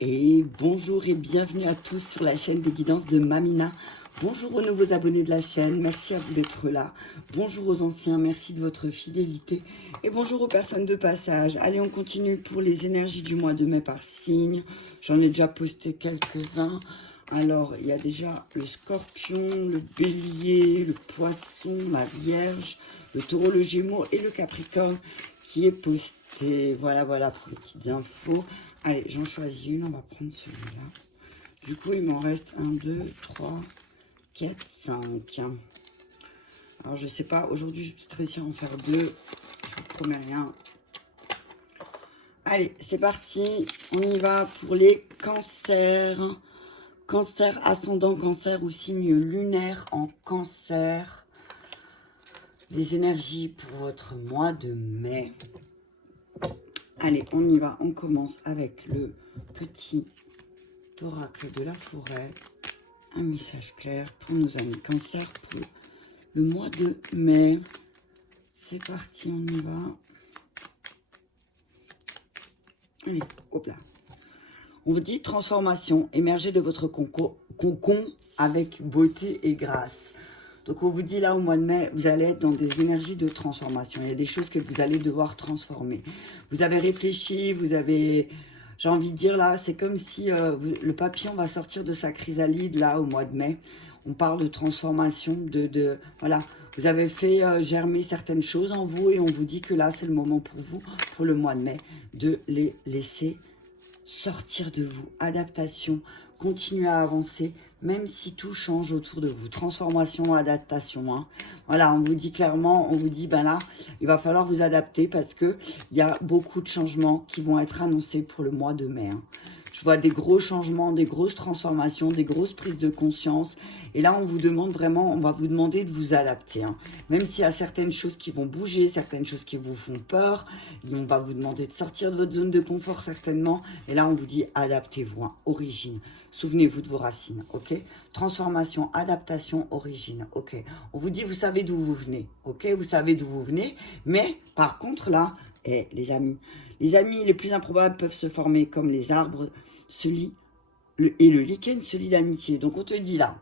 Et bonjour et bienvenue à tous sur la chaîne des guidances de Mamina. Bonjour aux nouveaux abonnés de la chaîne, merci à vous d'être là. Bonjour aux anciens, merci de votre fidélité. Et bonjour aux personnes de passage. Allez, on continue pour les énergies du mois de mai par signe. J'en ai déjà posté quelques-uns. Alors, il y a déjà le scorpion, le bélier, le poisson, la vierge, le taureau, le gémeaux et le capricorne qui est posté. Voilà, voilà pour les petites infos. Allez, j'en choisis une, on va prendre celui-là. Du coup, il m'en reste 1, 2, 3, 4, 5. Alors, je sais pas, aujourd'hui, je vais peut-être réussir à en faire 2. Je vous promets rien. Allez, c'est parti. On y va pour les cancers. Cancer, ascendant cancer ou signe lunaire en cancer. Les énergies pour votre mois de mai. Allez, on y va. On commence avec le petit oracle de la forêt. Un message clair pour nos amis cancer pour le mois de mai. C'est parti, on y va. Allez, hop là. On vous dit transformation, émergez de votre cocon avec beauté et grâce. Donc on vous dit là au mois de mai, vous allez être dans des énergies de transformation. Il y a des choses que vous allez devoir transformer. Vous avez réfléchi, vous avez... J'ai envie de dire là, c'est comme si le papillon va sortir de sa chrysalide là au mois de mai. On parle de transformation, voilà. Vous avez fait germer certaines choses en vous et on vous dit que là c'est le moment pour vous, pour le mois de mai, de les laisser sortir de vous. Adaptation, continuez à avancer, même si tout change autour de vous. Transformation, adaptation. Hein. Voilà, on vous dit clairement, on vous dit, ben là, il va falloir vous adapter parce que il y a beaucoup de changements qui vont être annoncés pour le mois de mai. Hein. Je vois des gros changements, des grosses transformations, des grosses prises de conscience. Et là, on vous demande vraiment, on va vous demander de vous adapter. Hein. Même s'il y a certaines choses qui vont bouger, certaines choses qui vous font peur, on va vous demander de sortir de votre zone de confort certainement. Et là, on vous dit adaptez-vous, hein. Origine. Souvenez-vous de vos racines, ok? Transformation, adaptation, origine, ok? On vous dit, vous savez d'où vous venez, ok? Vous savez d'où vous venez, mais par contre là, les amis les plus improbables peuvent se former comme les arbres se lient, et le lichen se lie d'amitié. Donc on te dit là,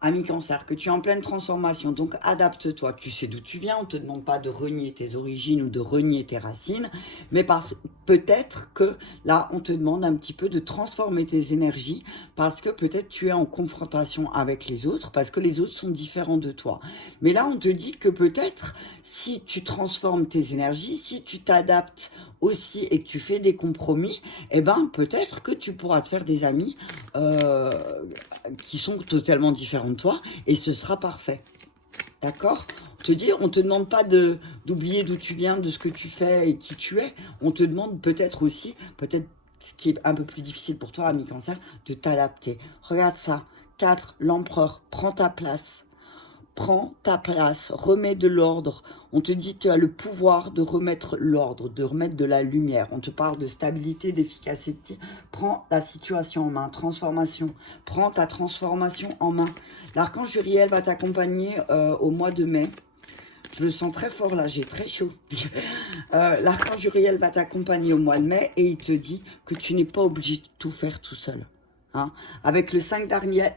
ami cancer, que tu es en pleine transformation, donc adapte-toi. Tu sais d'où tu viens, on ne te demande pas de renier tes origines ou de renier tes racines, mais peut-être que là, on te demande un petit peu de transformer tes énergies parce que peut-être tu es en confrontation avec les autres, parce que les autres sont différents de toi. Mais là, on te dit que peut-être, si tu transformes tes énergies, si tu t'adaptes aussi et que tu fais des compromis, eh ben peut-être que tu pourras te faire des amis qui sont totalement différents de toi et ce sera parfait. D'accord? On te demande pas d'oublier d'où tu viens, de ce que tu fais et qui tu es. On te demande peut-être aussi, peut-être ce qui est un peu plus difficile pour toi, ami cancer, de t'adapter. Regarde ça. 4, l'empereur, prends ta place. Prends ta place, remets de l'ordre. On te dit que tu as le pouvoir de remettre l'ordre, de remettre de la lumière. On te parle de stabilité, d'efficacité. Prends la situation en main, transformation. Prends ta transformation en main. L'archange Uriel va t'accompagner au mois de mai. Je le sens très fort là, j'ai très chaud. L'archange Uriel va t'accompagner au mois de mai et il te dit que tu n'es pas obligé de tout faire tout seul. Hein. Avec le 5 Darniel,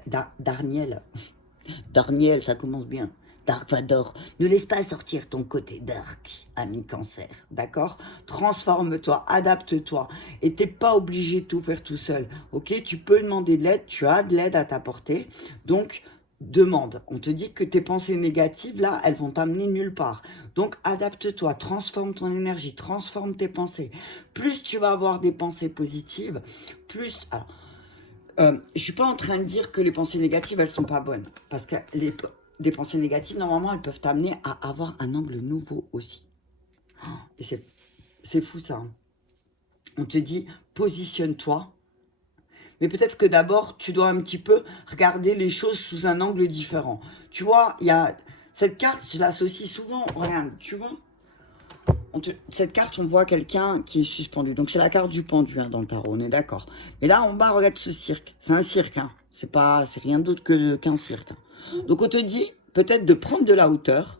ça commence bien. Dark Vador, ne laisse pas sortir ton côté dark, ami cancer, d'accord? Transforme-toi, adapte-toi, et t'es pas obligé de tout faire tout seul, ok? Tu peux demander de l'aide, tu as de l'aide à t'apporter, donc demande. On te dit que tes pensées négatives, là, elles vont t'amener nulle part. Donc adapte-toi, transforme ton énergie, transforme tes pensées. Plus tu vas avoir des pensées positives, plus... Alors, je ne suis pas en train de dire que les pensées négatives, elles sont pas bonnes. Parce que des pensées négatives, normalement, elles peuvent t'amener à avoir un angle nouveau aussi. Et c'est fou ça. Hein. On te dit, positionne-toi. Mais peut-être que d'abord, tu dois un petit peu regarder les choses sous un angle différent. Tu vois, il y a cette carte, je l'associe souvent. Regarde, tu vois cette carte, on voit quelqu'un qui est suspendu. Donc, c'est la carte du pendu hein, dans le tarot, on est d'accord. Mais là, en bas, regarde ce cirque. C'est un cirque, hein. C'est rien d'autre qu'un cirque. Hein. Donc, on te dit peut-être de prendre de la hauteur,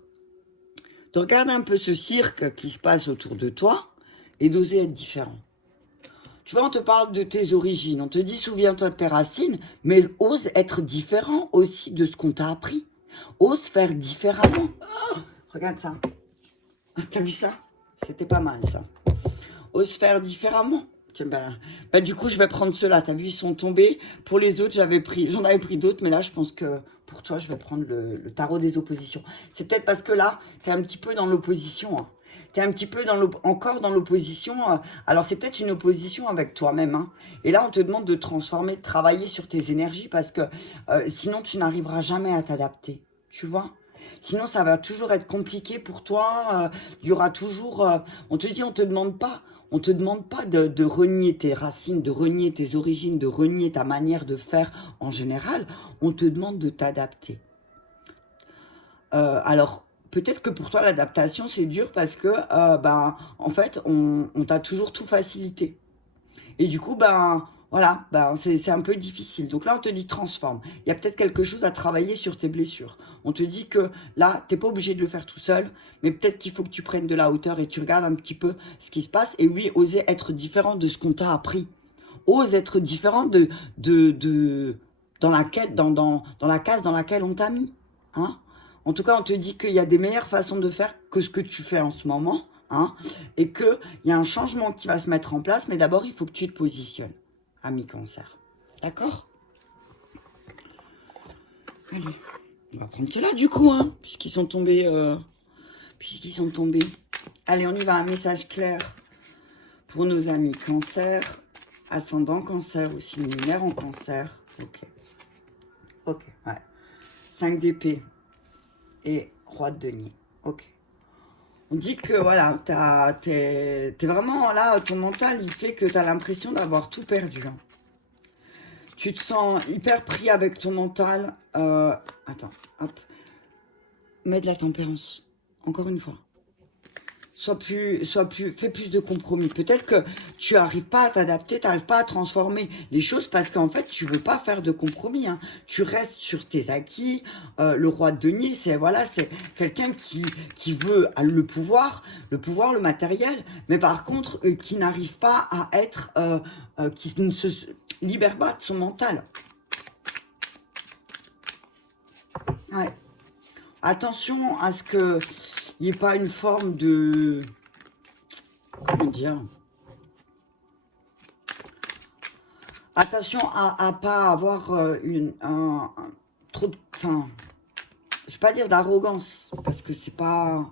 de regarder un peu ce cirque qui se passe autour de toi et d'oser être différent. Tu vois, on te parle de tes origines. On te dit, souviens-toi de tes racines, mais ose être différent aussi de ce qu'on t'a appris. Ose faire différemment. Oh, regarde ça. T'as vu ça? C'était pas mal, ça. Ose faire différemment. Tiens, du coup, je vais prendre ceux-là. T'as vu, ils sont tombés. Pour les autres, j'en avais pris d'autres, mais là, je pense que pour toi, je vais prendre le tarot des oppositions. C'est peut-être parce que là, t'es un petit peu dans l'opposition. Hein. T'es un petit peu encore dans l'opposition. Alors, c'est peut-être une opposition avec toi-même. Hein. Et là, on te demande de transformer, de travailler sur tes énergies parce que sinon, tu n'arriveras jamais à t'adapter. Tu vois? Sinon, ça va toujours être compliqué pour toi. Il y aura toujours... on te dit, on te demande pas. On te demande pas de renier tes racines, de renier tes origines, de renier ta manière de faire en général. On te demande de t'adapter. Alors, peut-être que pour toi, l'adaptation, c'est dur parce que, en fait, on t'a toujours tout facilité. Et du coup, voilà, c'est un peu difficile. Donc là, on te dit transforme. Il y a peut-être quelque chose à travailler sur tes blessures. On te dit que là, t'es pas obligé de le faire tout seul, mais peut-être qu'il faut que tu prennes de la hauteur et tu regardes un petit peu ce qui se passe. Et oui, oser être différent de ce qu'on t'a appris. Ose être différent dans la case dans laquelle on t'a mis. Hein? En tout cas, on te dit qu'il y a des meilleures façons de faire que ce que tu fais en ce moment. Hein, et qu'il y a un changement qui va se mettre en place, mais d'abord, il faut que tu te positionnes, ami Cancer. D'accord? Allez, on va prendre ceux-là du coup, hein, puisqu'ils sont tombés. Allez, on y va, un message clair pour nos amis Cancer, ascendant Cancer, aussi lunaire en Cancer. Ok, ouais. 5 d'épée et roi de denier. Ok. On dit que voilà, t'es vraiment là, ton mental, il fait que tu as l'impression d'avoir tout perdu. Hein. Tu te sens hyper pris avec ton mental. Attends, hop. Mets de la tempérance. Encore une fois. Fais plus de compromis. Peut-être que tu n'arrives pas à t'adapter, tu n'arrives pas à transformer les choses parce qu'en fait, tu veux pas faire de compromis. Hein. Tu restes sur tes acquis. Le roi de denier, c'est voilà, c'est quelqu'un qui veut le pouvoir, le matériel, mais par contre, qui n'arrive pas à être, qui ne se libère pas de son mental. Ouais. Attention à ce que il n'y ait pas une forme de... Comment dire? Attention à pas avoir trop de... Enfin, je ne vais pas dire d'arrogance, parce que c'est pas...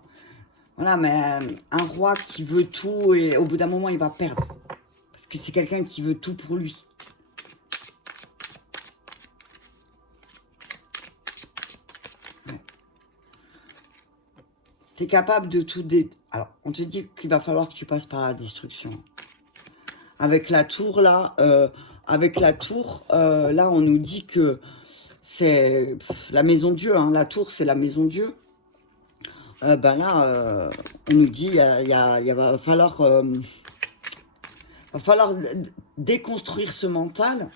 Voilà, mais un roi qui veut tout, et au bout d'un moment, il va perdre. Parce que c'est quelqu'un qui veut tout pour lui. Tu es capable de tout... Alors, on te dit qu'il va falloir que tu passes par la destruction. Avec la tour, là, là, on nous dit que c'est la maison Dieu. Hein. La tour, c'est la maison Dieu. Là, on nous dit il va falloir déconstruire ce mental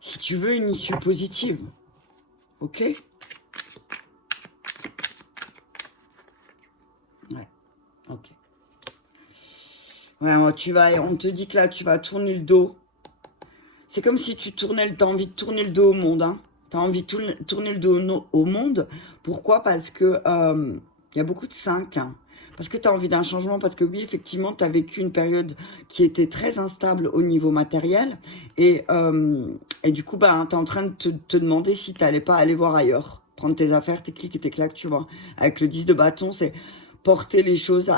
si tu veux une issue positive. Ok? Ouais, ok. Ouais, on te dit que là, tu vas tourner le dos. C'est comme si tu as envie de tourner le dos au monde. Hein. Tu as envie de tourner le dos au monde. Pourquoi? Parce que y a beaucoup de 5. Hein. Parce que tu as envie d'un changement. Parce que oui, effectivement, tu as vécu une période qui était très instable au niveau matériel. Et du coup, tu es en train de te demander si tu n'allais pas aller voir ailleurs. Prendre tes affaires, tes clics et tes claques, tu vois. Avec le 10 de bâton, c'est porter les choses,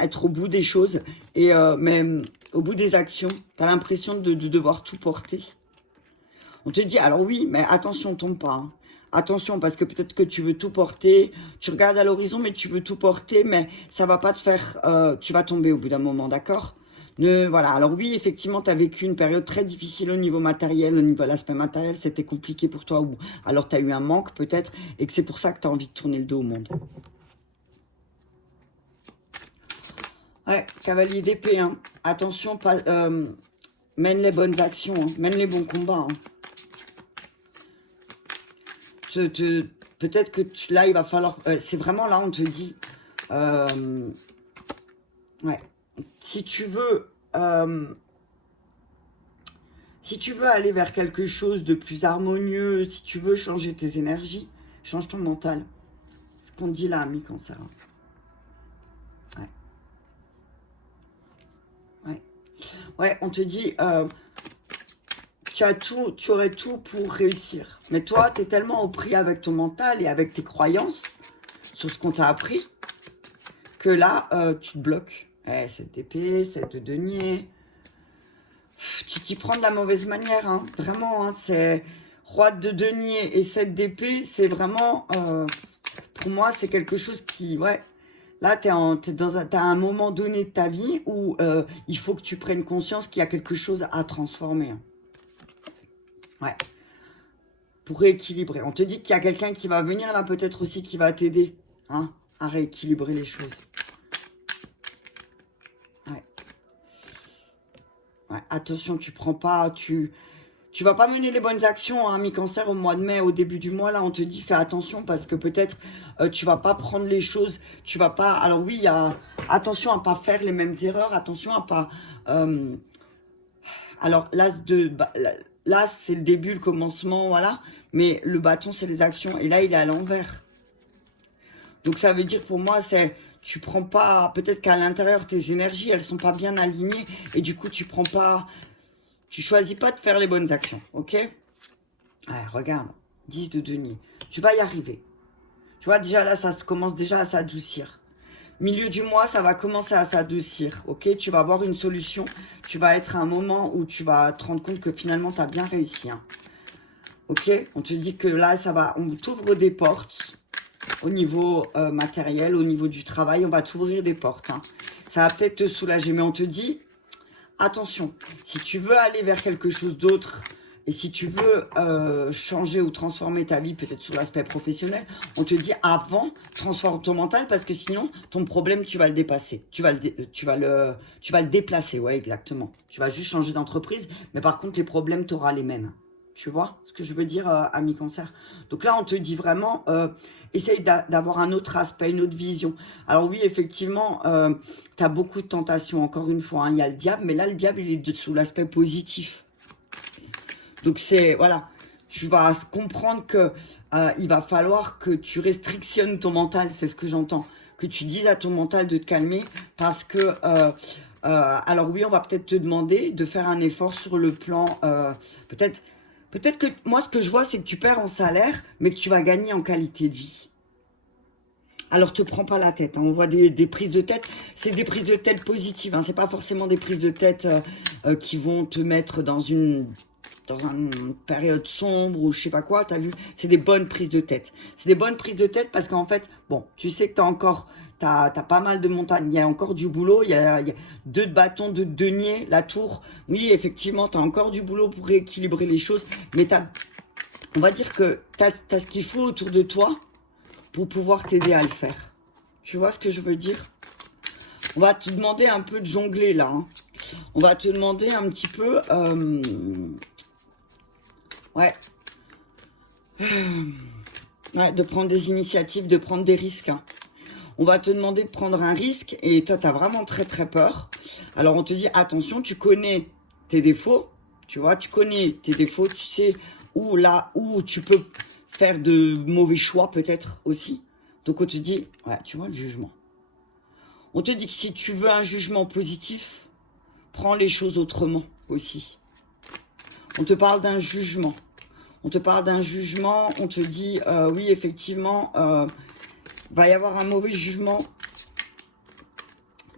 être au bout des choses. Et même au bout des actions, tu as l'impression de devoir tout porter. On te dit, alors oui, mais attention, tombe pas. Hein. Attention, parce que peut-être que tu veux tout porter. Tu regardes à l'horizon, mais tu veux tout porter, mais ça va pas te faire... tu vas tomber au bout d'un moment, d'accord? Voilà, alors oui, effectivement, tu as vécu une période très difficile au niveau matériel, au niveau de l'aspect matériel, c'était compliqué pour toi, ou alors tu as eu un manque peut-être, et que c'est pour ça que tu as envie de tourner le dos au monde. Ouais, cavalier d'épée, hein. Attention, mène les bonnes actions, hein. Mène les bons combats. Hein. Peut-être que là, il va falloir... c'est vraiment là, on te dit... ouais, si tu veux si tu veux aller vers quelque chose de plus harmonieux, si tu veux changer tes énergies, change ton mental. Ce qu'on dit là, ami cancer. Ouais. Ouais. Ouais, on te dit, tu aurais tout pour réussir. Mais toi, tu es tellement au prix avec ton mental et avec tes croyances sur ce qu'on t'a appris que là, tu te bloques. Ouais, cette d'épée, cette de denier. Tu t'y prends de la mauvaise manière, hein. Vraiment, hein, c'est roi de denier et cette d'épée, c'est vraiment, pour moi, c'est quelque chose qui, ouais, là, t'as un moment donné de ta vie où il faut que tu prennes conscience qu'il y a quelque chose à transformer. Hein. Ouais, pour rééquilibrer. On te dit qu'il y a quelqu'un qui va venir là, peut-être aussi qui va t'aider, hein, à rééquilibrer les choses. Ouais. Ouais, attention, tu prends pas, tu vas pas mener les bonnes actions, hein, mi-cancer, au mois de mai, au début du mois, là, on te dit, fais attention parce que peut-être tu vas pas prendre les choses, tu vas pas... Alors oui, il y a... Attention à pas faire les mêmes erreurs, attention à pas... Alors, là, c'est le début, le commencement, voilà, mais le bâton, c'est les actions, et là, il est à l'envers. Donc, ça veut dire, pour moi, c'est... Tu prends pas... Peut-être qu'à l'intérieur, tes énergies, elles sont pas bien alignées, et du coup, tu prends pas... Tu choisis pas de faire les bonnes actions, ok? Ouais, regarde, 10 de denier. Tu vas y arriver. Tu vois, déjà là, ça commence déjà à s'adoucir. Milieu du mois, ça va commencer à s'adoucir, ok? Tu vas avoir une solution. Tu vas être à un moment où tu vas te rendre compte que finalement, tu as bien réussi. Hein. Ok? On te dit que là, ça va, on t'ouvre des portes au niveau matériel, au niveau du travail. On va t'ouvrir des portes. Hein. Ça va peut-être te soulager, mais on te dit... Attention, si tu veux aller vers quelque chose d'autre et si tu veux changer ou transformer ta vie peut-être sur l'aspect professionnel, on te dit avant, transforme ton mental parce que sinon, ton problème, tu vas le dépasser. Tu vas le déplacer, ouais, exactement. Tu vas juste changer d'entreprise, mais par contre, les problèmes, tu auras les mêmes. Tu vois ce que je veux dire, ami cancer? Donc là, on te dit vraiment, essaye d'avoir un autre aspect, une autre vision. Alors oui, effectivement, tu as beaucoup de tentations, encore une fois. Hein, il y a le diable, mais là, le diable, il est sous l'aspect positif. Donc c'est, voilà, tu vas comprendre que il va falloir que tu restrictionnes ton mental, c'est ce que j'entends. Que tu dises à ton mental de te calmer parce que... alors oui, on va peut-être te demander de faire un effort sur le plan... Peut-être que moi, ce que je vois, c'est que tu perds en salaire, mais que tu vas gagner en qualité de vie. Alors, te prends pas la tête. Hein. On voit des prises de tête. C'est des prises de tête positives. Hein. C'est pas forcément des prises de tête qui vont te mettre dans une période sombre ou je sais pas quoi. T'as vu? C'est des bonnes prises de tête. C'est des bonnes prises de tête parce qu'en fait, bon, tu sais que t'as pas mal de montagnes. Il y a encore du boulot. Il y a 2 bâtons, 2 deniers, la tour. Oui, effectivement, t'as encore du boulot pour rééquilibrer les choses. Mais on va dire que t'as ce qu'il faut autour de toi pour pouvoir t'aider à le faire. Tu vois ce que je veux dire? On va te demander un peu de jongler là. Hein. On va te demander un petit peu... ouais. Ouais, de prendre des initiatives, de prendre des risques. Hein. On va te demander de prendre un risque et toi, tu as vraiment très très peur. Alors, on te dit, attention, tu connais tes défauts. Tu vois, tu connais tes défauts. Tu sais où tu peux faire de mauvais choix peut-être aussi. Donc, on te dit, ouais, tu vois le jugement. On te dit que si tu veux un jugement positif, prends les choses autrement aussi. On te parle d'un jugement. On te parle d'un jugement, on te dit, oui, effectivement, va y avoir un mauvais jugement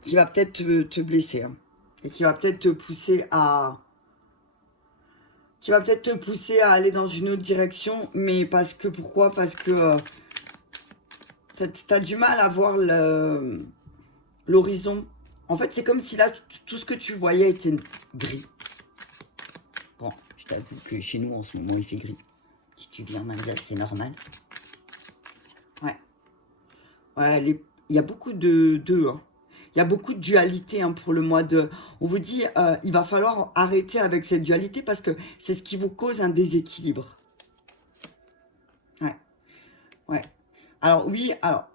qui va peut-être te blesser. Hein, et qui va peut-être te pousser à... aller dans une autre direction. Mais parce que, pourquoi? Parce que t'as du mal à voir l'horizon. En fait, c'est comme si là, tout ce que tu voyais était gris. Bon, je t'avoue que chez nous, en ce moment, il fait gris. Si tu viens en Alsace, c'est normal. Ouais. Ouais, il y a beaucoup hein. Il y a beaucoup de dualité hein, pour le mois de... On vous dit, il va falloir arrêter avec cette dualité parce que c'est ce qui vous cause un déséquilibre. Ouais. Ouais. Alors oui, alors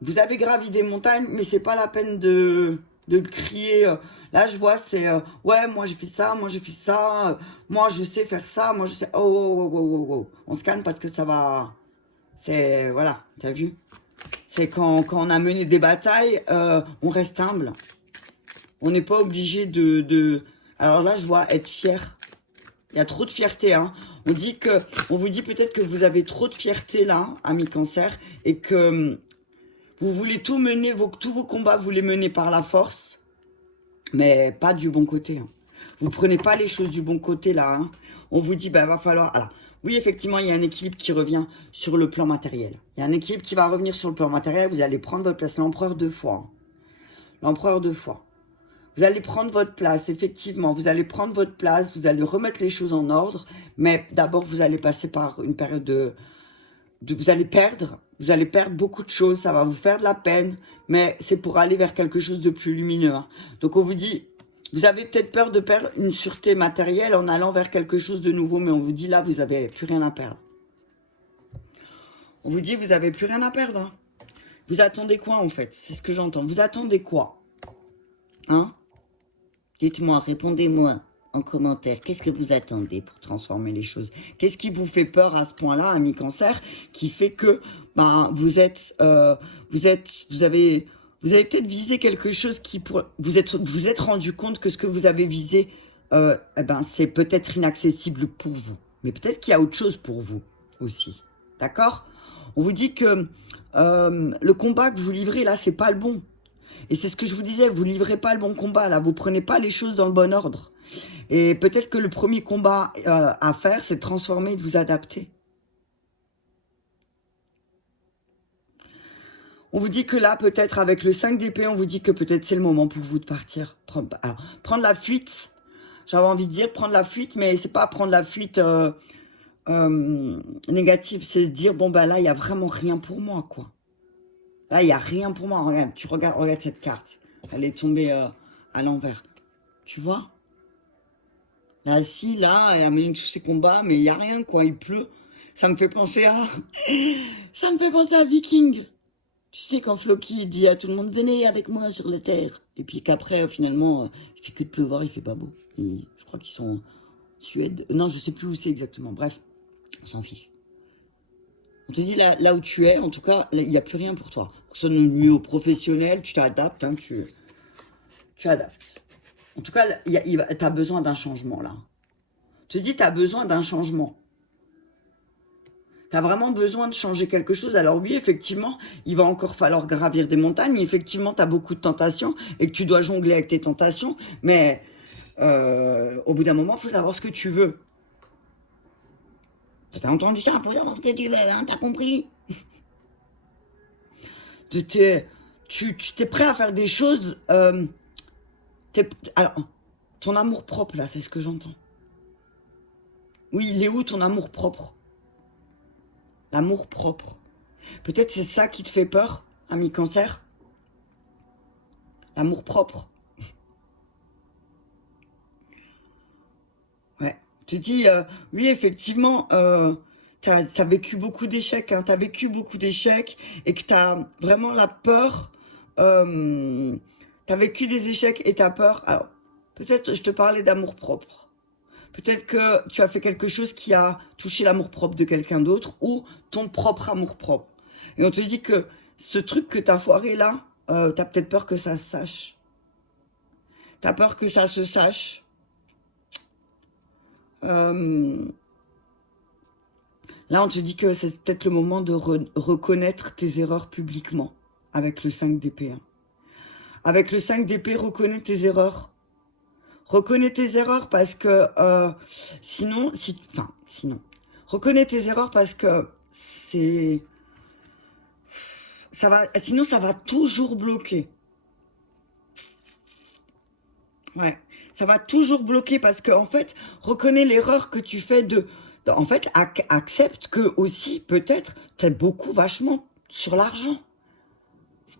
vous avez gravi des montagnes, mais c'est pas la peine de de le crier. Là, je vois, c'est ouais, moi j'ai fait ça, moi j'ai fait ça, moi je sais faire ça, moi je sais. Oh, oh, oh, oh, oh, oh. On se calme parce que ça va. C'est. Voilà, t'as vu? C'est quand on a mené des batailles, on reste humble. On n'est pas obligé de. Alors là, je vois être fier. Il y a trop de fierté, hein. On vous dit peut-être que vous avez trop de fierté là, ami Cancer, et que vous voulez tout mener, tous vos combats, vous les menez par la force, mais pas du bon côté, hein. Vous prenez pas les choses du bon côté là, hein. On vous dit, ben, va falloir... Alors, oui, effectivement, il y a un équilibre qui revient sur le plan matériel. Il y a un équilibre qui va revenir sur le plan matériel. Vous allez prendre votre place, l'empereur 2 fois, hein. L'empereur 2 fois. Vous allez prendre votre place, effectivement. Vous allez prendre votre place, vous allez remettre les choses en ordre. Mais d'abord, vous allez passer par une période vous allez perdre beaucoup de choses. Ça va vous faire de la peine. Mais c'est pour aller vers quelque chose de plus lumineux, hein. Donc, on vous dit, vous avez peut-être peur de perdre une sûreté matérielle en allant vers quelque chose de nouveau. Mais on vous dit, là, vous n'avez plus rien à perdre. On vous dit, vous n'avez plus rien à perdre, hein. Vous attendez quoi, en fait? C'est ce que j'entends. Vous attendez quoi? Hein? Dites-moi, répondez-moi en commentaire. Qu'est-ce que vous attendez pour transformer les choses? Qu'est-ce qui vous fait peur à ce point-là, ami Cancer, qui fait que ben, vous avez peut-être visé quelque chose qui vous êtes rendu compte que ce que vous avez visé, eh ben, c'est peut-être inaccessible pour vous. Mais peut-être qu'il y a autre chose pour vous aussi. D'accord? On vous dit que le combat que vous livrez là, c'est pas le bon. Et c'est ce que je vous disais, vous livrez pas le bon combat, là, vous prenez pas les choses dans le bon ordre. Et peut-être que le premier combat à faire, c'est de transformer et de vous adapter. On vous dit que là, peut-être avec le 5 d'épée, on vous dit que peut-être c'est le moment pour vous de partir. Prendre la fuite, j'avais envie de dire prendre la fuite, mais c'est pas prendre la fuite négative, c'est se dire, bon ben là, il n'y a vraiment rien pour moi, quoi. Là, il n'y a rien pour moi. Regarde, regarde cette carte. Elle est tombée à l'envers. Tu vois? Là, si, là, elle a mené tous ses combats, mais il n'y a rien, quoi. Il pleut. Ça me fait penser à... Ça me fait penser à Viking. Tu sais, quand Floki dit à tout le monde, venez avec moi sur la Terre. Et puis qu'après, finalement, il fait que de pleuvoir, il fait pas beau. Et je crois qu'ils sont en Suède. Non, je sais plus où c'est exactement. Bref, on s'en fiche. On te dit là où tu es, en tout cas, il n'y a plus rien pour toi. Que ce soit au niveau professionnel, tu t'adaptes, hein, tu adaptes. En tout cas, tu as besoin d'un changement, là. Je te dis, tu as besoin d'un changement. Tu as vraiment besoin de changer quelque chose. Alors oui, effectivement, il va encore falloir gravir des montagnes. Effectivement, tu as beaucoup de tentations et que tu dois jongler avec tes tentations. Mais au bout d'un moment, il faut savoir ce que tu veux. T'as entendu ça? Faut savoir ce que tu veux, hein, t'as compris? Tu t'es prêt à faire des choses. Alors, ton amour propre, là, c'est ce que j'entends. Oui, il est où ton amour propre? L'amour propre. Peut-être c'est ça qui te fait peur, ami Cancer? L'amour propre. Ouais. Tu dis, oui, effectivement, t'as vécu beaucoup d'échecs, hein, t'as vécu beaucoup d'échecs et que t'as vraiment la peur. T'as vécu des échecs et t'as peur. Alors, peut-être je te parlais d'amour propre. Peut-être que tu as fait quelque chose qui a touché l'amour-propre de quelqu'un d'autre ou ton propre amour-propre. Et on te dit que ce truc que tu as foiré là, tu as peut-être peur que ça se sache. Tu as peur que ça se sache. Là, on te dit que c'est peut-être le moment de reconnaître tes erreurs publiquement avec le 5 d'épée. Hein. Avec le 5 d'épée, reconnais tes erreurs. Reconnais tes erreurs parce que sinon, reconnais tes erreurs parce que sinon ça va toujours bloquer. Ouais, ça va toujours bloquer parce que en fait, reconnais l'erreur que tu fais en fait, accepte que aussi peut-être t'es vachement sur l'argent.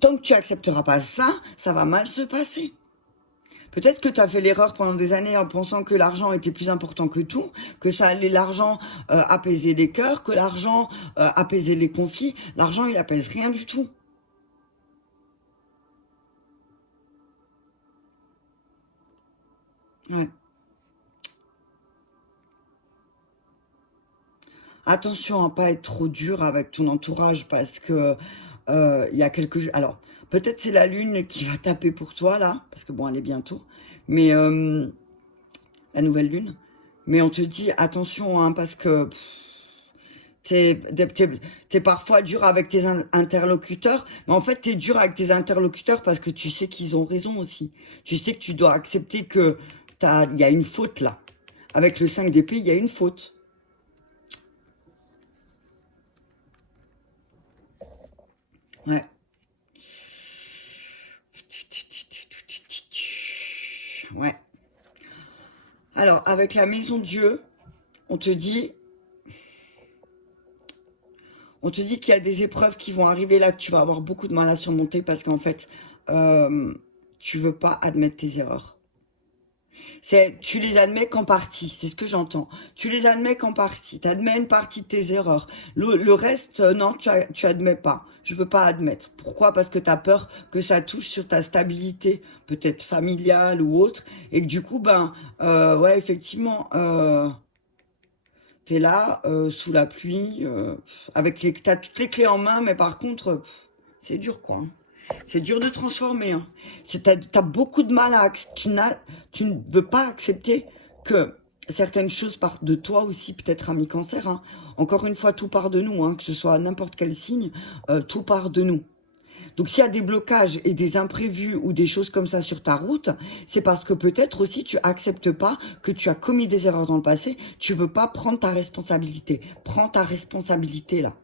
Tant que tu accepteras pas ça, ça va mal se passer. Peut-être que tu as fait l'erreur pendant des années en pensant que l'argent était plus important que tout, que ça allait l'argent apaiser les cœurs, que l'argent apaisait les conflits. L'argent, il apaise rien du tout. Ouais. Attention à pas être trop dur avec ton entourage parce que il y a quelque chose. Alors, peut-être c'est la lune qui va taper pour toi là, parce que bon, elle est bientôt, mais la nouvelle lune. Mais on te dit attention, hein, parce que t'es parfois dur avec tes interlocuteurs, mais en fait, t'es dur avec tes interlocuteurs parce que tu sais qu'ils ont raison aussi. Tu sais que tu dois accepter que il y a une faute là. Avec le 5 d'épée, il y a une faute. Ouais. Ouais. Alors, avec la maison Dieu, on te dit, qu'il y a des épreuves qui vont arriver là, que tu vas avoir beaucoup de mal à surmonter parce qu'en fait, euh, tu veux pas admettre tes erreurs. Tu les admets qu'en partie, c'est ce que j'entends. Tu les admets qu'en partie. Tu admets une partie de tes erreurs. Le reste, non, tu admets pas. Je veux pas admettre. Pourquoi? Parce que tu as peur que ça touche sur ta stabilité, peut-être familiale ou autre. Et que du coup, ben, ouais, effectivement, tu es là, sous la pluie, t'as toutes les clés en main, mais par contre, c'est dur, quoi, hein. C'est dur de transformer, hein. T'as beaucoup de mal tu ne veux pas accepter que certaines choses partent de toi aussi, peut-être ami cancer, hein. Encore une fois, tout part de nous, hein, que ce soit n'importe quel signe, tout part de nous. Donc s'il y a des blocages et des imprévus ou des choses comme ça sur ta route, c'est parce que peut-être aussi tu acceptes pas que tu as commis des erreurs dans le passé, tu veux pas prendre ta responsabilité. Prends ta responsabilité là.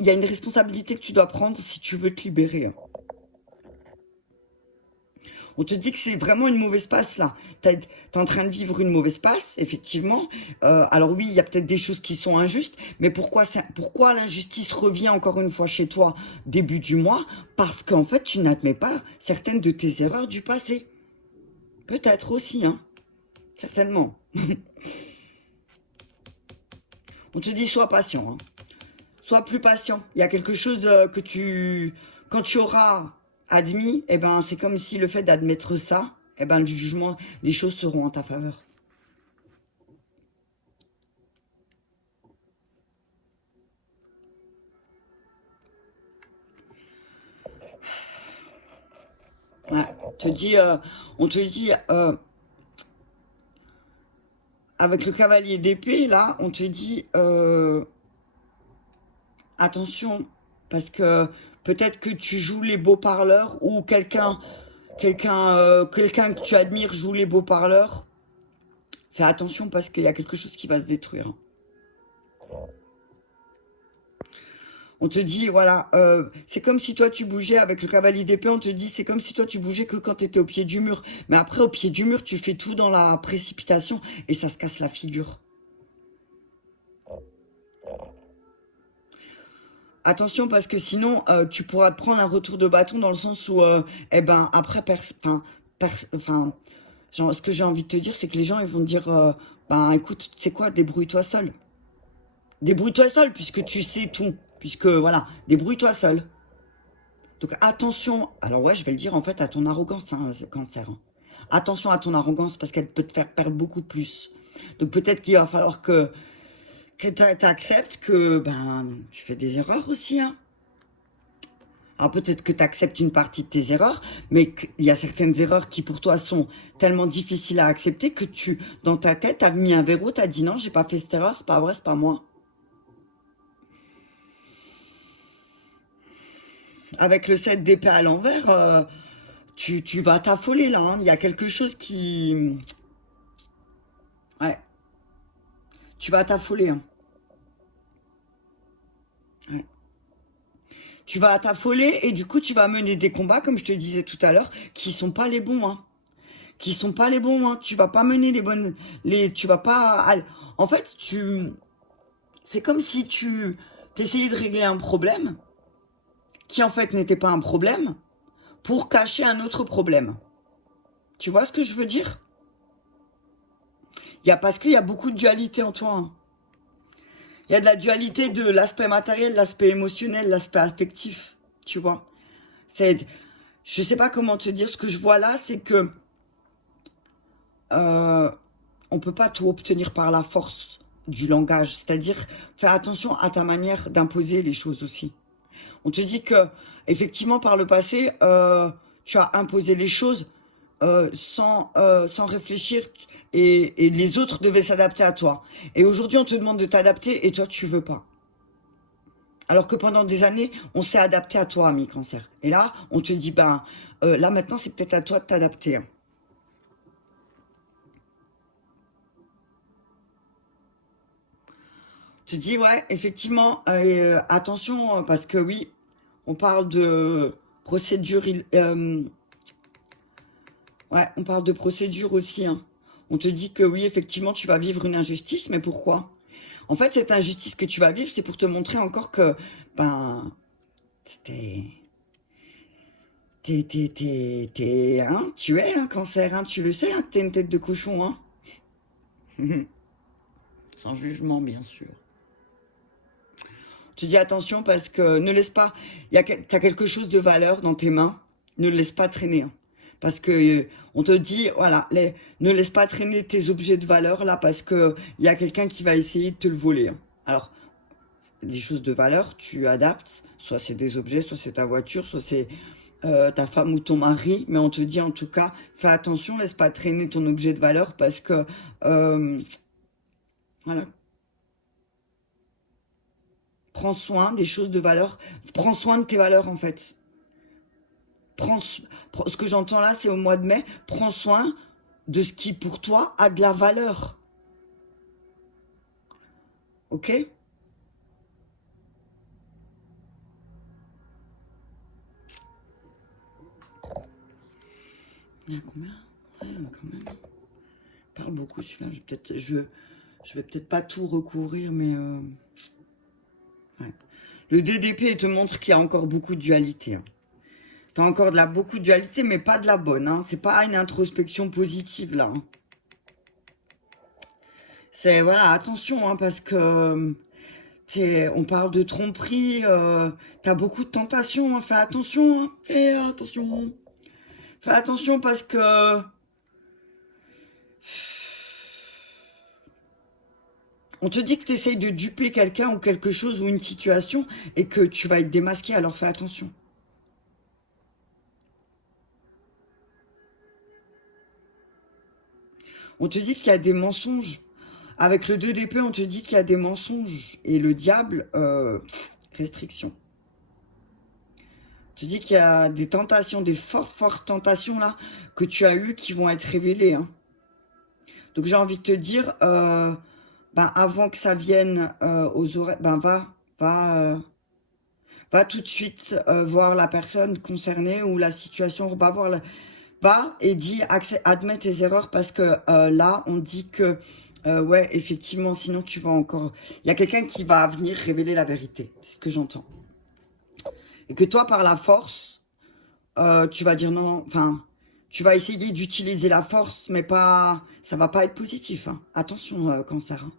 Il y a une responsabilité que tu dois prendre si tu veux te libérer, hein. On te dit que c'est vraiment une mauvaise passe là. T'es en train de vivre une mauvaise passe, effectivement. Alors oui, il y a peut-être des choses qui sont injustes, mais pourquoi l'injustice revient encore une fois chez toi début du mois? Parce qu'en fait, tu n'admets pas certaines de tes erreurs du passé. Peut-être aussi, hein. Certainement. On te dit sois patient, hein. Sois plus patient. Il y a quelque chose quand tu auras admis, eh ben, c'est comme si le fait d'admettre ça, eh ben, le jugement, les choses seront en ta faveur. Ouais, on te dit, avec le cavalier d'épée, là, on te dit, attention, parce que peut-être que tu joues les beaux parleurs ou quelqu'un que tu admires joue les beaux parleurs. Fais attention parce qu'il y a quelque chose qui va se détruire. On te dit, voilà, c'est comme si toi tu bougeais avec le cavalier d'épée, on te dit, c'est comme si toi tu bougeais que quand tu étais au pied du mur. Mais après, au pied du mur, tu fais tout dans la précipitation et ça se casse la figure. Attention parce que sinon, tu pourras te prendre un retour de bâton dans le sens où, eh ben, après, genre, ce que j'ai envie de te dire, c'est que les gens, ils vont te dire, ben, écoute, c'est quoi, débrouille-toi seul. Débrouille-toi seul puisque tu sais tout. Puisque, voilà, débrouille-toi seul. Donc attention, alors ouais, je vais le dire en fait à ton arrogance, hein, ce cancer, hein. Attention à ton arrogance parce qu'elle peut te faire perdre beaucoup plus. Donc peut-être qu'il va falloir que tu acceptes que ben tu fais des erreurs aussi, hein. Alors peut-être que tu acceptes une partie de tes erreurs, mais il y a certaines erreurs qui pour toi sont tellement difficiles à accepter que dans ta tête, as mis un verrou, t'as dit non, j'ai pas fait cette erreur, c'est pas vrai, c'est pas moi. Avec le 7 d'épée à l'envers, tu vas t'affoler là, hein. Il y a quelque chose qui... Ouais, tu vas t'affoler, hein. Ouais. Tu vas t'affoler et du coup tu vas mener des combats, comme je te disais tout à l'heure, qui sont pas les bons, hein. Qui sont pas les bons, hein. Tu vas pas mener les bonnes... Tu vas pas... En fait, c'est comme si tu essayais de régler un problème qui en fait n'était pas un problème pour cacher un autre problème. Tu vois ce que je veux dire? Parce qu'il y a beaucoup de dualité en toi, hein. Il y a de la dualité de l'aspect matériel, l'aspect émotionnel, l'aspect affectif, tu vois. Je sais pas comment te dire, ce que je vois là, c'est que on peut pas tout obtenir par la force du langage. C'est-à-dire, fais attention à ta manière d'imposer les choses aussi. On te dit que, effectivement, par le passé, tu as imposé les choses sans réfléchir et les autres devaient s'adapter à toi. Et aujourd'hui, on te demande de t'adapter et toi, tu veux pas. Alors que pendant des années, on s'est adapté à toi, ami Cancer. Et là, on te dit, ben, là maintenant, c'est peut-être à toi de t'adapter. On te dis, ouais, effectivement, attention, parce que oui, on parle de procédure, ouais, on parle de procédure aussi, hein. On te dit que oui, effectivement, tu vas vivre une injustice, mais pourquoi? En fait, cette injustice que tu vas vivre, c'est pour te montrer encore que, ben, t'es, hein, tu es un cancer, hein, tu le sais, hein, que t'es une tête de cochon, hein. Sans jugement, bien sûr. Je te dis attention parce que ne laisse pas, t'as quelque chose de valeur dans tes mains, ne le laisse pas traîner, hein. Parce que on te dit, voilà, ne laisse pas traîner tes objets de valeur là parce que il y a quelqu'un qui va essayer de te le voler, hein. Alors, les choses de valeur, tu adaptes, soit c'est des objets, soit c'est ta voiture, soit c'est ta femme ou ton mari, mais on te dit en tout cas, fais attention, laisse pas traîner ton objet de valeur parce que, voilà, prends soin des choses de valeur, prends soin de tes valeurs en fait. Ce que j'entends là, c'est au mois de mai, prends soin de ce qui pour toi a de la valeur. Ok? Il y a combien? Ouais, quand même. Il parle beaucoup celui-là. Je vais peut-être pas tout recouvrir, mais ouais. Le DDP, il te montre qu'il y a encore beaucoup de dualité, hein. T'as encore beaucoup de dualité, mais pas de la bonne, hein. C'est pas une introspection positive, là, hein. C'est, voilà, attention, hein, parce que on parle de tromperie, t'as beaucoup de tentations, hein. Fais attention, hein. Fais attention. Fais attention parce que on te dit que tu essayes de duper quelqu'un ou quelque chose ou une situation et que tu vas être démasqué, alors fais attention. On te dit qu'il y a des mensonges. Avec le 2 d'épée, on te dit qu'il y a des mensonges. Et le diable, restriction. On te dis qu'il y a des tentations, des fortes tentations là, que tu as eues qui vont être révélées, hein. Donc j'ai envie de te dire, ben, avant que ça vienne aux oreilles, ben va tout de suite voir la personne concernée ou la situation, va et dis, admets tes erreurs parce que là, on dit que, ouais, effectivement, sinon tu vas encore... Il y a quelqu'un qui va venir révéler la vérité, c'est ce que j'entends. Et que toi, par la force, tu vas dire non, enfin, tu vas essayer d'utiliser la force, mais pas, ça va pas être positif, hein. Attention, cancer, hein.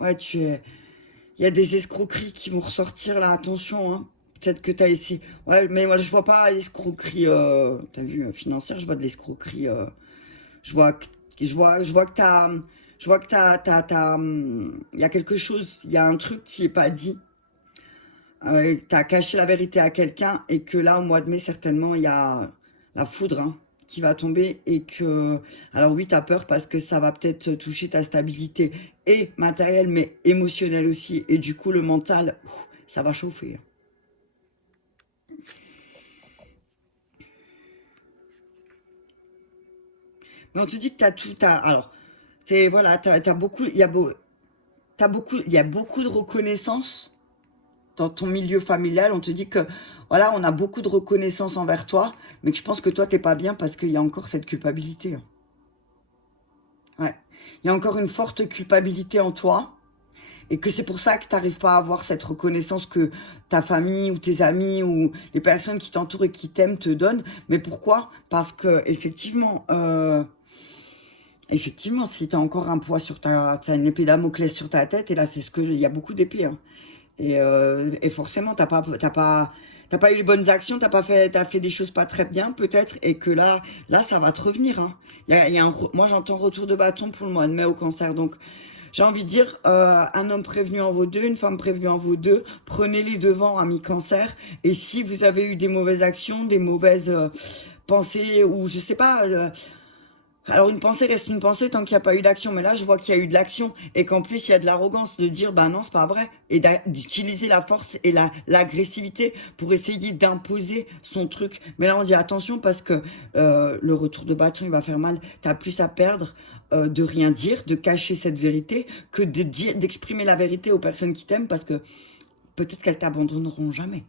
Ouais, il y a des escroqueries qui vont ressortir là, attention, hein. Peut-être que tu as essayé. Ouais, mais moi je vois pas l'escroquerie, t'as vu, financière, je vois de l'escroquerie. Je vois que, je vois que t'as. Je vois que il y a quelque chose, il y a un truc qui est pas dit. T'as caché la vérité à quelqu'un et que là, au mois de mai, certainement, il y a la foudre, hein, qui va tomber et que... Alors oui, t'as peur parce que ça va peut-être toucher ta stabilité et matérielle, mais émotionnelle aussi. Et du coup, le mental, ça va chauffer. Mais on te dit que t'as tout... Alors, c'est... Voilà, t'as beaucoup... Il y a beaucoup de reconnaissance dans ton milieu familial, on te dit que, voilà, on a beaucoup de reconnaissance envers toi, mais que je pense que toi, t'es pas bien parce qu'il y a encore cette culpabilité, hein. Ouais. Il y a encore une forte culpabilité en toi, et que c'est pour ça que tu n'arrives pas à avoir cette reconnaissance que ta famille ou tes amis ou les personnes qui t'entourent et qui t'aiment te donnent. Mais pourquoi? Parce que, effectivement, si tu as encore un poids sur t'as une épée Damoclès sur ta tête, et là, c'est ce que, il y a beaucoup d'épées, hein. Et forcément, t'as T'as pas eu les bonnes actions, t'as fait des choses pas très bien peut-être, et que là, ça va te revenir. Hein. Moi, j'entends retour de bâton pour le mois de mai au Cancer. Donc, j'ai envie de dire, un homme prévenu en vaut deux, une femme prévenue en vaut deux. Prenez les devants, amis Cancer. Et si vous avez eu des mauvaises actions, des mauvaises pensées, ou je sais pas. Alors une pensée reste une pensée tant qu'il n'y a pas eu d'action. Mais là, je vois qu'il y a eu de l'action et qu'en plus, il y a de l'arrogance de dire, bah non, c'est pas vrai. Et d'utiliser la force et l'agressivité pour essayer d'imposer son truc. Mais là, on dit attention parce que le retour de bâton, il va faire mal. T'as plus à perdre de rien dire, de cacher cette vérité, que d'exprimer la vérité aux personnes qui t'aiment parce que peut-être qu'elles t'abandonneront jamais.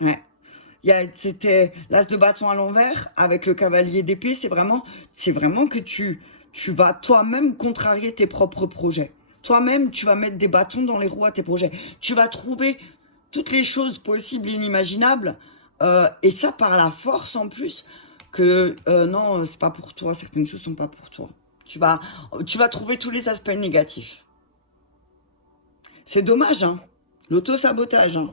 Ouais. C'était l'as de bâton à l'envers avec le cavalier d'épée. C'est vraiment que tu vas toi-même contrarier tes propres projets. Toi-même, tu vas mettre des bâtons dans les roues à tes projets. Tu vas trouver toutes les choses possibles et inimaginables. Et ça par la force en plus. Que non, c'est pas pour toi. Certaines choses sont pas pour toi. Tu vas trouver tous les aspects négatifs. C'est dommage, hein. L'auto-sabotage, hein.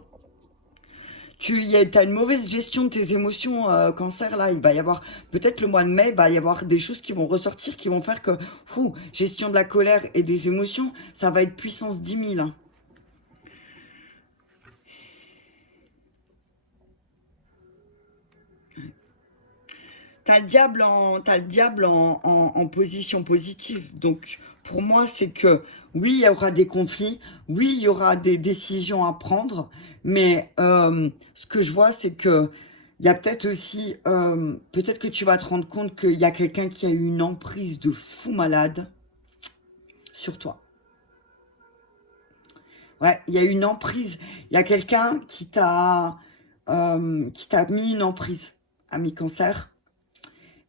T'as une mauvaise gestion de tes émotions, Cancer, là. Il va y avoir, peut-être le mois de mai, il va y avoir des choses qui vont ressortir, qui vont faire que, gestion de la colère et des émotions, ça va être puissance 10 000. Hein. T'as le diable en position positive. Donc, pour moi, c'est que, oui, il y aura des conflits, oui, il y aura des décisions à prendre, mais ce que je vois, c'est que il y a peut-être aussi, peut-être que tu vas te rendre compte qu'il y a quelqu'un qui a eu une emprise de fou malade sur toi. Ouais, il y a une emprise. Il y a quelqu'un qui t'a mis une emprise, ami Cancer.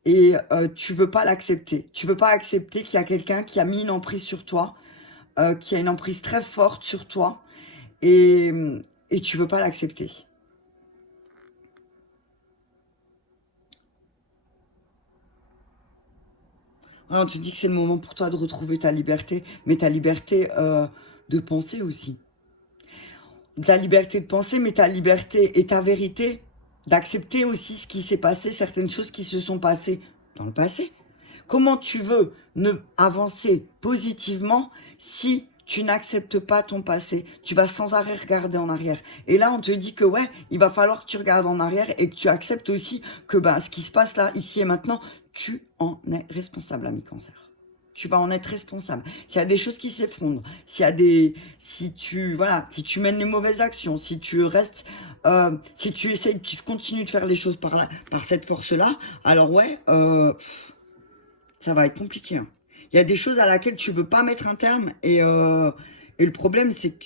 Et tu veux pas l'accepter. Tu veux pas accepter qu'il y a quelqu'un qui a mis une emprise sur toi, qui a une emprise très forte sur toi, et, et tu veux pas l'accepter. Alors, tu dis que c'est le moment pour toi de retrouver ta liberté, mais ta liberté de penser aussi. Ta liberté de penser, mais ta liberté et ta vérité d'accepter aussi ce qui s'est passé, certaines choses qui se sont passées dans le passé. Comment tu veux ne avancer positivement si tu n'acceptes pas ton passé? Tu vas sans arrêt regarder en arrière. Et là, on te dit que ouais, il va falloir que tu regardes en arrière et que tu acceptes aussi que ce qui se passe là, ici et maintenant, tu en es responsable, ami Cancer. Tu vas en être responsable. S'il y a des choses qui s'effondrent, si tu mènes les mauvaises actions, si tu restes, si tu essayes, tu continues de faire les choses par cette force-là, alors ouais, ça va être compliqué. Hein. Il y a des choses à laquelle tu veux pas mettre un terme et le problème c'est que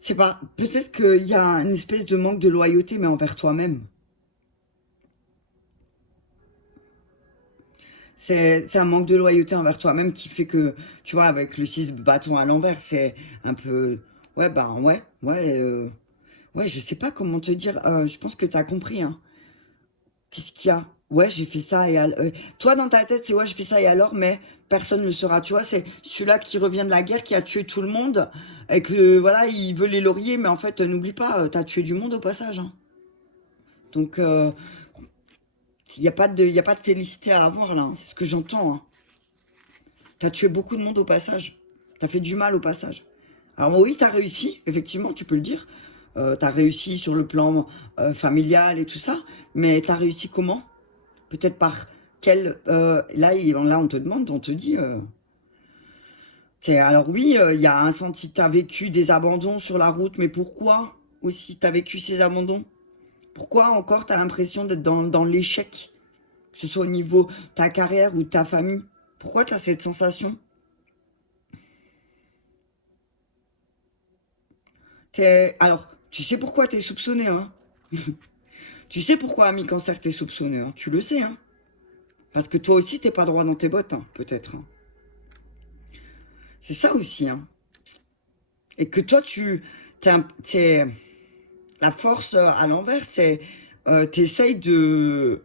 c'est pas, peut-être qu'il y a une espèce de manque de loyauté mais envers toi-même. C'est un manque de loyauté envers toi-même qui fait que, tu vois, avec le 6 de bâton à l'envers, c'est un peu... Ouais, ouais, je sais pas comment te dire. Je pense que tu as compris, hein. Qu'est-ce qu'il y a? Ouais, j'ai fait ça et alors... toi, dans ta tête, c'est ouais, j'ai fait ça et alors, mais personne ne le saura. Tu vois, c'est celui-là qui revient de la guerre, qui a tué tout le monde, et que, voilà, il veut les lauriers, mais en fait, n'oublie pas, t'as tué du monde au passage, hein. Donc, il y a pas de félicité à avoir, là, hein. C'est ce que j'entends, hein. T'as tué beaucoup de monde au passage. T'as fait du mal au passage. Alors oui, t'as réussi, effectivement, tu peux le dire. T'as réussi sur le plan familial et tout ça, mais t'as réussi comment? Peut-être par quel... là, on te demande, on te dit... alors oui, il y a un senti... T'as vécu des abandons sur la route, mais pourquoi aussi t'as vécu ces abandons? Pourquoi encore t'as l'impression d'être dans l'échec? Que ce soit au niveau de ta carrière ou de ta famille. Pourquoi t'as cette sensation? Alors, tu sais pourquoi t'es soupçonné, hein? Tu sais pourquoi Ami Cancer t'es soupçonné, hein? Tu le sais, hein? Parce que toi aussi, t'es pas droit dans tes bottes, hein, peut-être. Hein. C'est ça aussi, hein? Et que toi, la force à l'envers, c'est... T'essayes de...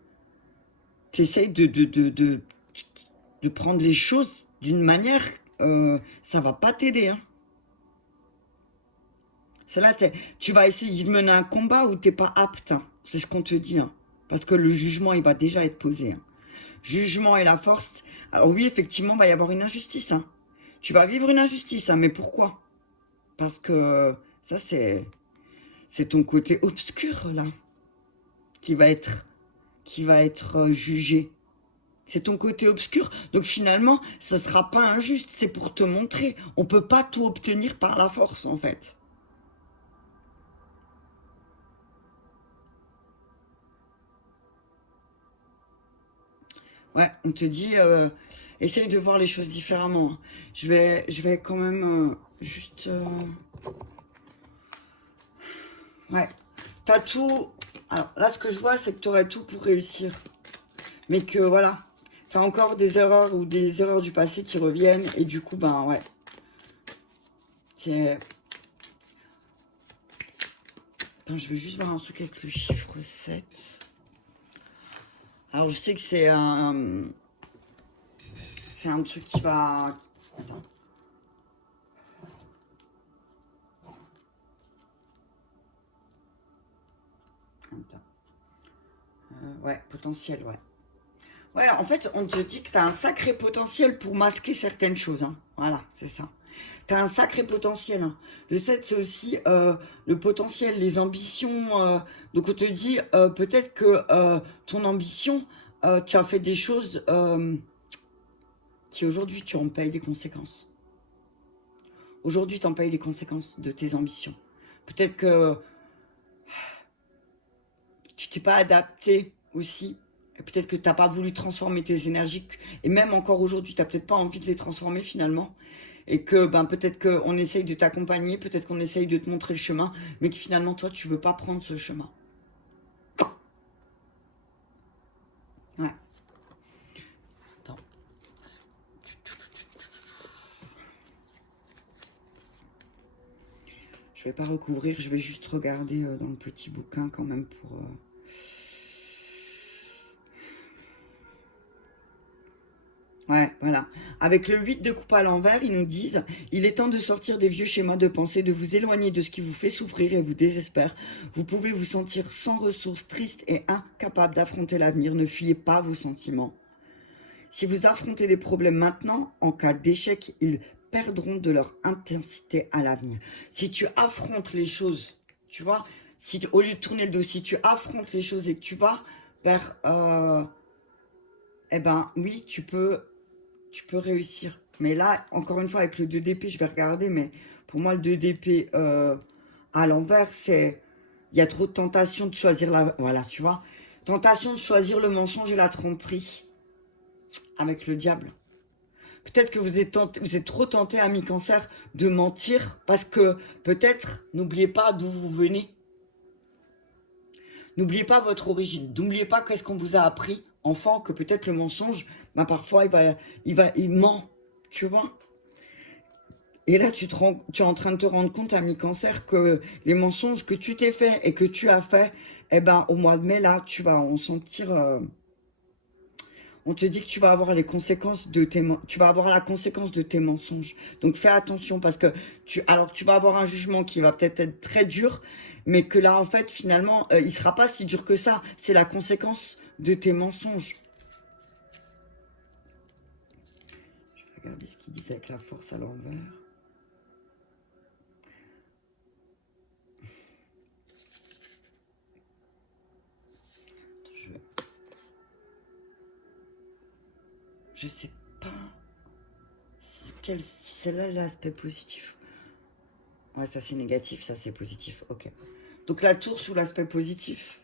T'essayes de prendre les choses d'une manière, ça va pas t'aider. Hein. C'est là, tu vas essayer de mener un combat où t'es pas apte. Hein. C'est ce qu'on te dit. Hein. Parce que le jugement, il va déjà être posé. Hein. Jugement et la force. Alors oui, effectivement, il va y avoir une injustice. Hein. Tu vas vivre une injustice, hein, mais pourquoi? Parce que ça, c'est ton côté obscur, là, qui va être jugé. C'est ton côté obscur. Donc finalement, ce ne sera pas injuste. C'est pour te montrer. On ne peut pas tout obtenir par la force, en fait. Ouais, on te dit, essaye de voir les choses différemment. Hein. Je vais quand même juste... Ouais, t'as tout... Alors là, ce que je vois, c'est que tu aurais tout pour réussir. Mais que, voilà, t'as encore des erreurs ou des erreurs du passé qui reviennent. Et du coup, ben ouais. C'est... Attends, je vais juste voir un truc avec le chiffre 7. Alors, je sais que c'est un... C'est un truc qui va... Attends. Ouais, potentiel, ouais. Ouais, en fait, on te dit que tu as un sacré potentiel pour masquer certaines choses. Hein. Voilà, c'est ça. Tu as un sacré potentiel. Hein. Le 7, c'est aussi le potentiel, les ambitions. Donc, on te dit peut-être que ton ambition, tu as fait des choses qui aujourd'hui, tu en payes les conséquences. Aujourd'hui, tu en payes les conséquences de tes ambitions. Peut-être que tu t'es pas adapté aussi. Et peut-être que tu n'as pas voulu transformer tes énergies. Et même encore aujourd'hui, tu n'as peut-être pas envie de les transformer finalement. Et que ben, peut-être qu'on essaye de t'accompagner, peut-être qu'on essaye de te montrer le chemin, mais que finalement, toi, tu veux pas prendre ce chemin. Ouais. Attends. Je vais pas recouvrir, je vais juste regarder dans le petit bouquin quand même pour... Ouais, voilà. Avec le 8 de coupe à l'envers, ils nous disent « Il est temps de sortir des vieux schémas de pensée, de vous éloigner de ce qui vous fait souffrir et vous désespère. Vous pouvez vous sentir sans ressources, triste et incapable d'affronter l'avenir. Ne fuyez pas vos sentiments. Si vous affrontez des problèmes maintenant, en cas d'échec, ils perdront de leur intensité à l'avenir. Si tu affrontes les choses, tu vois, si au lieu de tourner le dos, si tu affrontes les choses et que tu vas vers... eh ben oui, tu peux réussir. Mais là, encore une fois, avec le 2DP, je vais regarder, mais pour moi, le 2DP à l'envers, c'est... Il y a trop de tentation de choisir la... Voilà, tu vois. Tentation de choisir le mensonge et la tromperie avec le diable. Peut-être que vous êtes trop tenté, ami cancer, de mentir parce que peut-être, n'oubliez pas d'où vous venez. N'oubliez pas votre origine. N'oubliez pas qu'est-ce qu'on vous a appris, enfant, que peut-être le mensonge, ben parfois, il ment, tu vois. Et là, tu es en train de te rendre compte, ami cancer, que les mensonges que tu t'es fait et que tu as fait, eh ben, au mois de mai, là, tu vas en sentir... on te dit que tu vas avoir les conséquences de tu vas avoir la conséquence de tes mensonges. Donc fais attention parce que tu vas avoir un jugement qui va peut-être être très dur, mais que là en fait finalement il sera pas si dur que ça. C'est la conséquence de tes mensonges. Je vais regarder ce qu'ils disent avec la force à l'envers. Je sais pas si c'est là l'aspect positif. Ouais, ça c'est négatif, ça c'est positif. Ok. Donc la tour sous l'aspect positif.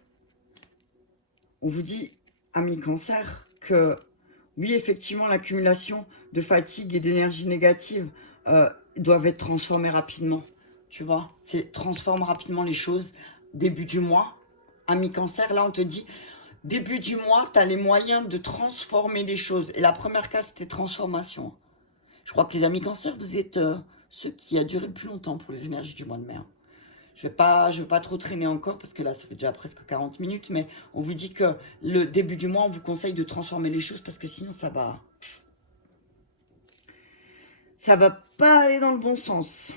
On vous dit, amis cancer, que oui, effectivement, l'accumulation de fatigue et d'énergie négative doivent être transformées rapidement. Tu vois, c'est transforme rapidement les choses. Début du mois, amis cancer, là on te dit, début du mois, tu as les moyens de transformer les choses. Et la première case, c'était transformation. Je crois que les amis cancer, vous êtes ceux qui a duré le plus longtemps pour les énergies du mois de mai. Hein. Je vais pas trop traîner encore parce que là, ça fait déjà presque 40 minutes. Mais on vous dit que le début du mois, on vous conseille de transformer les choses parce que sinon, ça va... ça va pas aller dans le bon sens.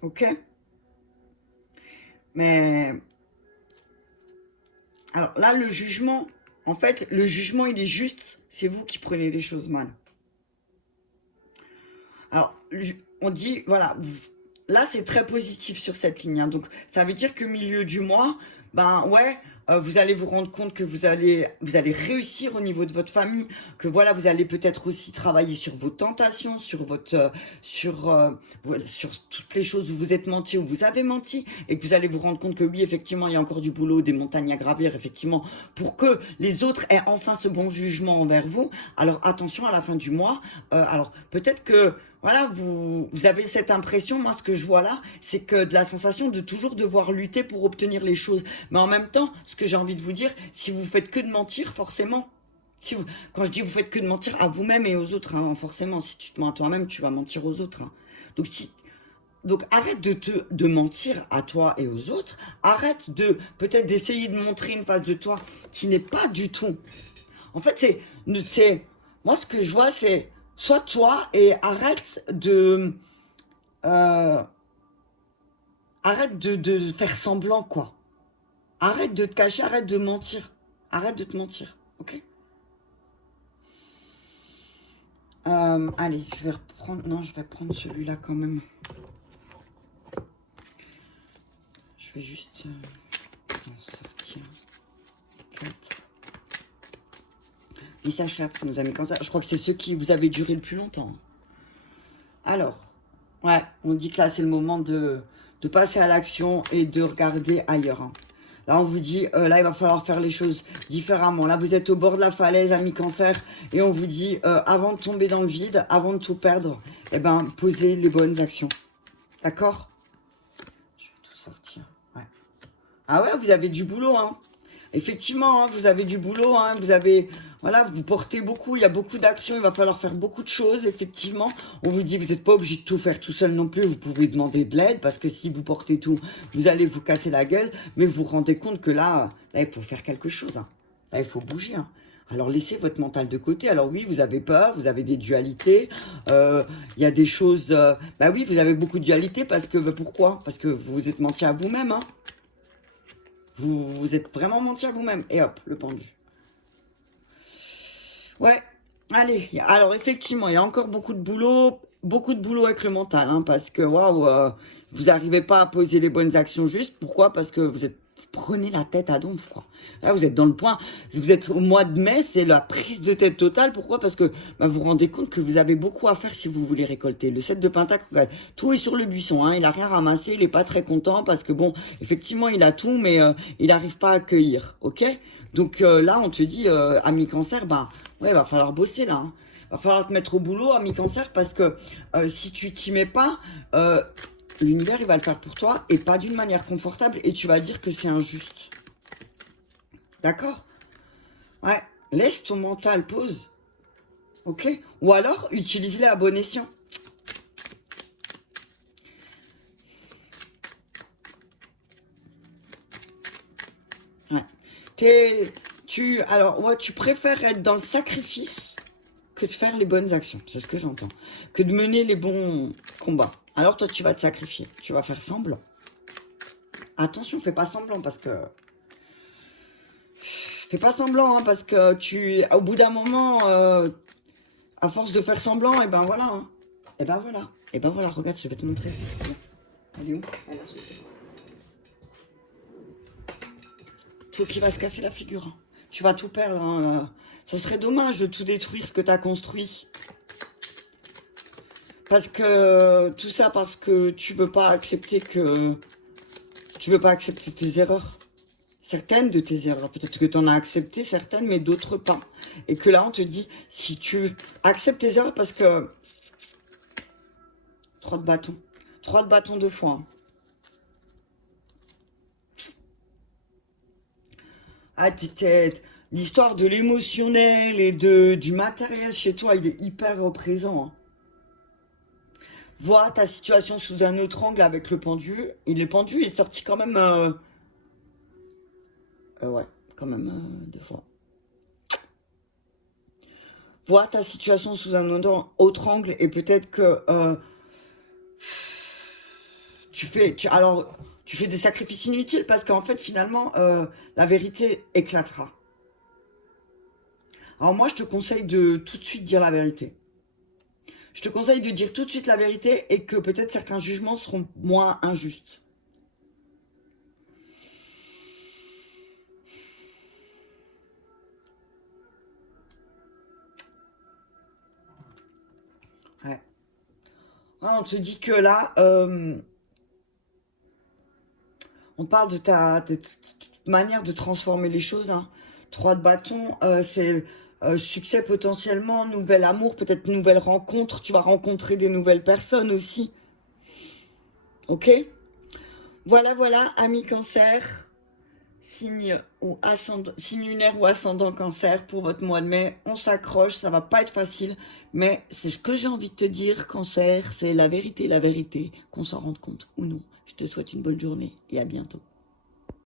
Ok? Mais, alors là, le jugement, en fait, le jugement, il est juste, c'est vous qui prenez les choses mal. Alors, on dit, voilà, là, c'est très positif sur cette ligne, hein. Donc, ça veut dire que milieu du mois, ben ouais, vous allez vous rendre compte que vous allez réussir au niveau de votre famille, que voilà, vous allez peut-être aussi travailler sur vos tentations, sur votre, voilà, sur toutes les choses où vous êtes menti, où vous avez menti, et que vous allez vous rendre compte que oui, effectivement, il y a encore du boulot, des montagnes à gravir, effectivement, pour que les autres aient enfin ce bon jugement envers vous. Alors, attention, à la fin du mois, alors peut-être que voilà, vous avez cette impression, moi ce que je vois là, c'est que de la sensation de toujours devoir lutter pour obtenir les choses. Mais en même temps, ce que j'ai envie de vous dire, si vous faites que de mentir, forcément, si vous, quand je dis vous faites que de mentir à vous-même et aux autres, hein, forcément, si tu te mens à toi-même, tu vas mentir aux autres, hein. Donc, donc arrête de mentir à toi et aux autres, arrête de peut-être d'essayer de montrer une face de toi qui n'est pas du tout. En fait, moi ce que je vois, c'est sois toi et euh, arrête de faire semblant, quoi. Arrête de te cacher, arrête de mentir. Arrête de te mentir, ok? Allez, je vais reprendre... Non, je vais prendre celui-là quand même. Je vais juste en sortir 4. Et ça chape, nos amis cancer. Je crois que c'est ceux qui vous avez duré le plus longtemps. Alors, ouais, on dit que là, c'est le moment de passer à l'action et de regarder ailleurs, hein. Là, on vous dit, là, il va falloir faire les choses différemment. Là, vous êtes au bord de la falaise, amis cancer, et on vous dit, avant de tomber dans le vide, avant de tout perdre, eh ben, posez les bonnes actions. D'accord? Je vais tout sortir. Ouais. Ah ouais, vous avez du boulot, hein. Effectivement, hein, vous avez du boulot, hein, vous avez, voilà, vous portez beaucoup, il y a beaucoup d'actions, il va falloir faire beaucoup de choses, effectivement. On vous dit, vous n'êtes pas obligé de tout faire tout seul non plus, vous pouvez demander de l'aide, parce que si vous portez tout, vous allez vous casser la gueule, mais vous vous rendez compte que là, il faut faire quelque chose, hein. Là, il faut bouger, hein. Alors, laissez votre mental de côté. Alors oui, vous avez peur, vous avez des dualités, il y a des choses... bah oui, vous avez beaucoup de dualités, parce que, pourquoi? Parce que vous vous êtes menti à vous-même, hein. Vous êtes vraiment menti à vous-même. Et hop, le pendu. Ouais, allez. Alors, effectivement, il y a encore beaucoup de boulot avec le mental, hein, parce que, waouh, vous n'arrivez pas à poser les bonnes actions justes. Pourquoi? Parce que vous prenez la tête à donf, quoi. Là, vous êtes dans le point. Vous êtes au mois de mai, c'est la prise de tête totale. Pourquoi? Parce que bah, vous vous rendez compte que vous avez beaucoup à faire si vous voulez récolter. Le 7 de Pentacle, regarde, tout est sur le buisson, hein. Il n'a rien ramassé, il n'est pas très content parce que, bon, effectivement, il a tout, mais il n'arrive pas à accueillir, ok? Donc là, on te dit, ami cancer, ben, ouais, il va falloir bosser, là, hein. Va falloir te mettre au boulot, ami cancer, parce que si tu t'y mets pas, l'univers, il va le faire pour toi, et pas d'une manière confortable, et tu vas dire que c'est injuste. D'accord? Ouais, laisse ton mental pause. Ok? Ou alors, utilise-les à bon escient. Ouais. Alors, ouais, tu préfères être dans le sacrifice que de faire les bonnes actions. C'est ce que j'entends. Que de mener les bons combats. Alors, toi, tu vas te sacrifier. Tu vas faire semblant. Attention, fais pas semblant parce que... Fais pas semblant, hein, parce que au bout d'un moment, à force de faire semblant, et ben voilà, hein. Et ben voilà. Et ben voilà, regarde, je vais te montrer. Elle est où? Elle est là. Faut qu'il va se casser la figure, hein. Tu vas tout perdre, hein. Ça serait dommage de tout détruire ce que tu as construit. Parce que tout ça parce que tu veux pas accepter tes erreurs. Certaines de tes erreurs. Peut-être que tu en as accepté certaines, mais d'autres pas. Et que là, on te dit, si tu acceptes tes erreurs, parce que... 3 de bâton. 3 de bâton 2 fois, hein. Ah, l'histoire de l'émotionnel et du matériel chez toi, il est hyper présent, hein. Vois ta situation sous un autre angle avec le pendu. Il est sorti quand même... ouais, quand même 2 fois. vois ta situation sous un autre angle et peut-être que tu fais des sacrifices inutiles parce qu'en fait, finalement, la vérité éclatera. Alors moi, je te conseille de tout de suite dire la vérité. Je te conseille de dire tout de suite la vérité et que peut-être certains jugements seront moins injustes. Ouais. On te dit que là, on parle de ta manière de transformer les choses. Hein. 3 de bâton, c'est succès potentiellement, nouvel amour, peut-être nouvelle rencontre. Tu vas rencontrer des nouvelles personnes aussi. Ok? Voilà, voilà, amis cancer, signe lunaire ou ascendant cancer pour votre mois de mai. On s'accroche, ça va pas être facile, mais c'est ce que j'ai envie de te dire, cancer, c'est la vérité, qu'on s'en rende compte ou non. Je te souhaite une bonne journée et à bientôt.